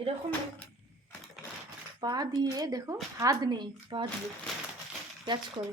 এরকম পা দিয়ে দেখো, হাত নেই, পা দিয়ে ক্যাচ করো।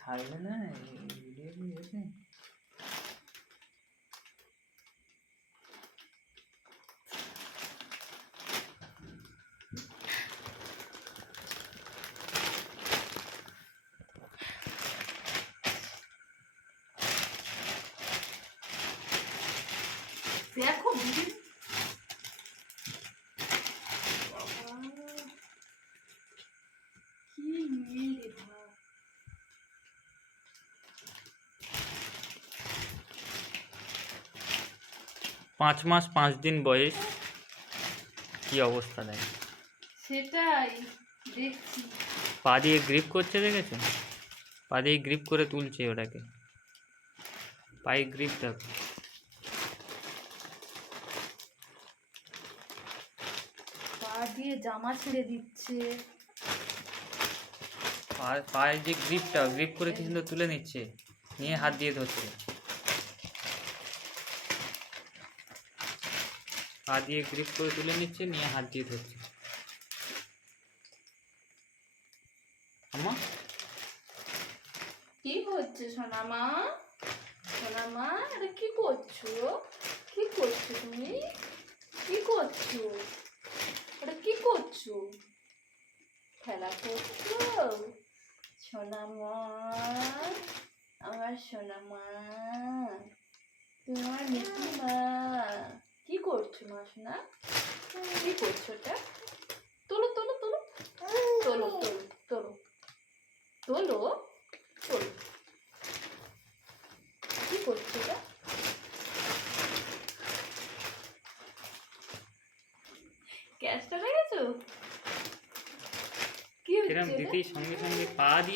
ছাড়বে না ভিডিও কি হয়েছে? দেখো কি মেয়ে রে ভাই। 5 মাস 5 দিন বয়স, কি অবস্থা দেখ। সেটাই দেখছি। পা দিয়ে গ্রিপ করছে, দেখেছো? পা দিয়ে গ্রিপ করে তুলছে ওটাকে, পায়ে গ্রিপ দেখো। পা দিয়ে জামা ছেড়ে দিচ্ছে। পায়ের যে গ্রিপটা, গ্রিপ করে কি সুন্দর তুলে নিচ্ছে, নিয়ে হাত দিয়ে ধরছে। পা দিয়ে গ্রিপ করে তুলে নিচ্ছে, নিয়ে হাত দিয়ে ধরছে। আমা কি হচ্ছে সোনামা? সোনামা, আরে কি করছো? কি করছো তুমি? কি করছো? আরে কি করছো? খেলা করছো? সোনামা, আমার সোনামা, তুমি আমার মিষ্টি মা। কি করছো মা সোনা? কি করছো এটা? তোলো তোলো তোলো তোলো তোলো তোলো তোলো তোলো। কি করছো এটা? ক্যাচটা লেগেছো? কি সেরকম হচ্ছে এটা? দিতেই সঙ্গে সঙ্গে পা দিয়ে